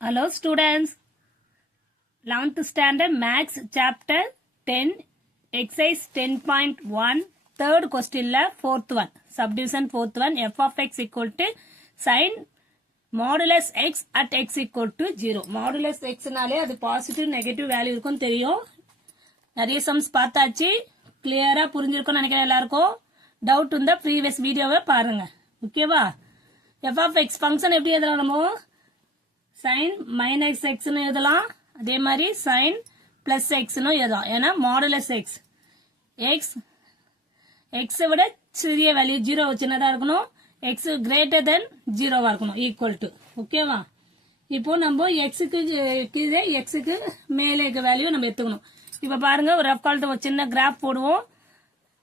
Hello students, 11th standard maths chapter 10 exercise 10.1 third question la fourth one subdivision fourth one f of x equal to sin modulus x at x equal to 0 modulus x நாலே அது positive negative value இருக்கும் தெரியும் நிறைய sums பார்த்தாச்சு clear-ஆ புரிஞ்சிருக்கும் நினைக்கிறேன் எல்லாருக்கும் doubt இருந்தா previous வீடியோவை பாருங்க ஓகேவா f of x function எப்படி எழுதலாம் நம்ம sin minus x னு எழுதலாம் அதே மாதிரி sin plus x னு எழுதலாம் ஏன்னா modulus x x விட சிறிய வேல்யூ 0 சின்னதா இருக்கணும் x greater than 0 வா இருக்கணும் equal to ஓகேவா இப்போ நம்ம x க்கு கீழே x க்கு மேலே இருக்க வேல்யூ நம்ம எடுத்துக்கணும் இப்போ பாருங்க ஒரு ரஃப் கால்ட்ட ஒரு சின்ன கிராஃப் போடுவோம்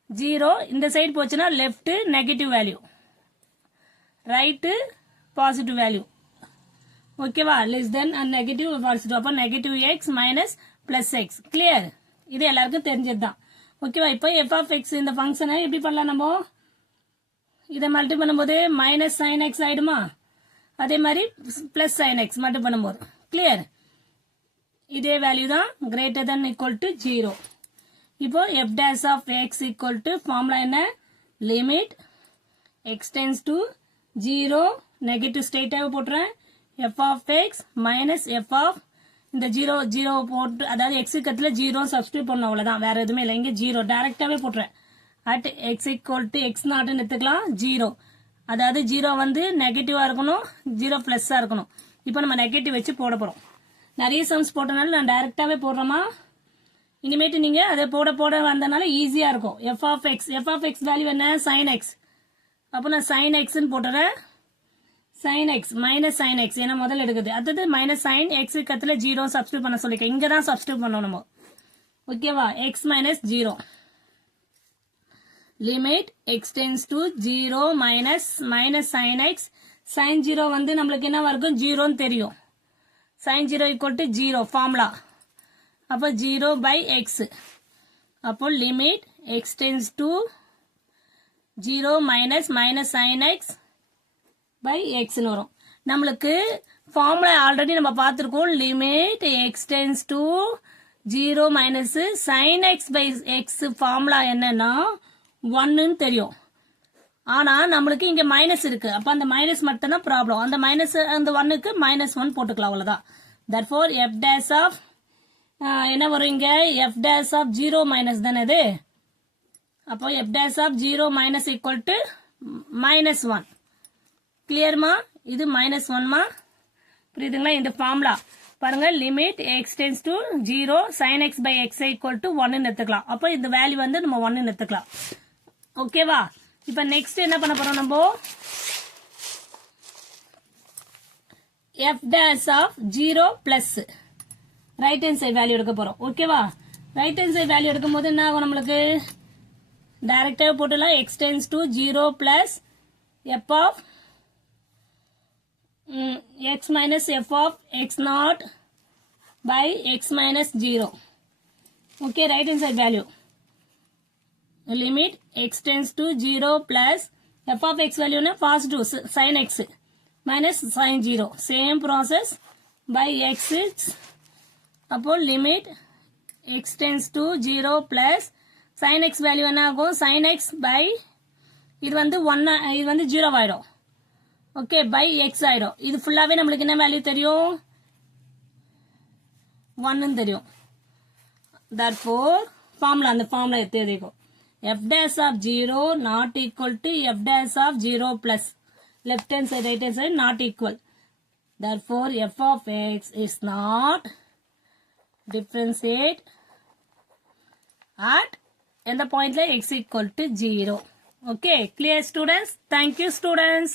0 இந்த சைடு போச்சுனா left negative value right positive value ஓகேவா less than and negative positive அப்ப negative x minus plus x clear இது எல்லாருக்கும் தெரிஞ்சதுதான் ஓகேவா இப்போ f of x இந்த ஃபங்க்ஷனை எப்படி பண்ணலாம் நம்ம இத மல்டி பண்ணும்போது minus sin x ஆயிடுமா அதே மாதிரி plus sin x மல்டி பண்ணும்போது கிளியர் இதே வேல்யூ தான் greater than equal to 0 இப்போ f dash of x equal to formula என்ன limit x tends to 0 negative ஸ்டேட்டாவே போட்றேன் f of x minus f of இந்த 0 போட்டு அதாவது x க்கு 0 சப்ஸ்டிட்யூட் பண்ணனும் அவ்வளவுதான் வேற எதுமே இல்ல இங்க 0 டைரக்டாவே போட்றேன் at x equal to x naught ன்னு எடுத்துக்கலாம் 0 அதாவது 0 வந்து நெகட்டிவா இருக்கணும் 0 பிளஸ்ஸா இருக்கணும் இப்போ நம்ம நெகட்டிவ் வெச்சு போட போறோம் நிறைய சம்ஸ் போட்டனால நான் டைரக்டாவே போடுறேமா இனிமேட்டு நீங்க அதை போட வந்தனால ஈஸியா இருக்கும் f of x வேல்யூ என்ன sin x அப்ப நான் sin x ன்னு போடுறேன் sin x minus sin x ஏனா முதல்ல எடுக்குது அடுத்து minus sin x கத்துல 0 சப்ஸ்டிட்யூட் பண்ண சொல்லிருக்கேன் இங்க தான் சப்ஸ்டிட்யூட் பண்ணனும் நம்ம ஓகேவா x minus 0 limit x tends to 0 minus sin x sin 0 வந்து நமக்கு என்ன வரும் 0 ன்னு தெரியும் sin 0 equal to 0 ஃபார்முலா அப்ப 0 by x அப்போ limit x tends to 0 minus sin x by x னு வரும் நமக்கு ஃபார்முலா ஆல்ரெடி நம்ம பார்த்திருக்கோம் limit x tends to 0 minus sin x by x formula என்னன்னா 1 ன்னு தெரியும் ஆனா நமக்கு இங்க மைனஸ் இருக்கு அப்ப அந்த மைனஸ் மட்டும் தான் ப்ராப்ளம் அந்த மைனஸ் அந்த 1 க்கு -1 போட்டுக்கலாம் அவ்வளவுதான் therefore f dash of என்ன வரும் இங்க f dash of 0 minus தானே இது அப்போ f dash of 0 minus equal to -1 clear மா இது -1 மா புரியுதுங்களா இந்த ஃபார்முலா பாருங்க limit x tends to 0 sin x by x equal to 1 ன்னு எடுத்துக்கலாம் அப்ப இந்த வேல்யூ வந்து நம்ம 1 ன்னு எடுத்துக்கலாம் ஓகேவா இப்போ நெக்ஸ்ட் என்ன பண்ண போறோம் நம்ம f dash of 0 plus right hand side value எடுக்க போறோம் ஓகேவா ரைட் ஹேண்ட் சைடு வேல்யூ எடுக்கும்போது என்ன ஆகும் நமக்கு டைரக்டா போட்டுலாம் x tends to 0 plus f of x minus f of x naught by x minus 0 okay right hand side value limit x tends to 0 plus f of x value na positive sin x minus sin 0 same process by x அப்போ limit x tends to 0 plus sin x value என்ன ஆகும் sin x by இது வந்து 0 ஆயிடும் okay bye x ஆயிடும் இது ஃபுல்லாவே நமக்கு என்ன வேல்யூ தெரியும் 1 ன்னு தெரியும் therefore ஃபார்முலா அந்த ஃபார்முலா எடுத்துக்கோ f dash of 0 not equal to f dash of 0 plus left hand side right hand side not equal therefore f of x is not differentiate at எந்த பாயிண்ட்ல x equal to 0 okay clear students thank you students